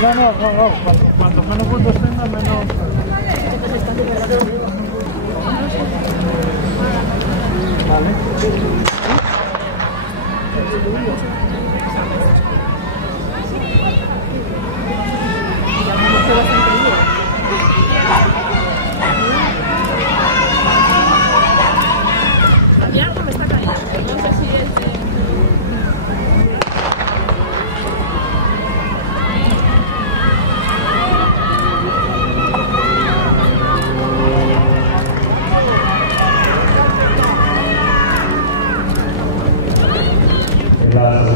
No, cuanto menos puntos tenga, menos... Vale. A mí algo me está cayendo, no sé si es de... Gracias.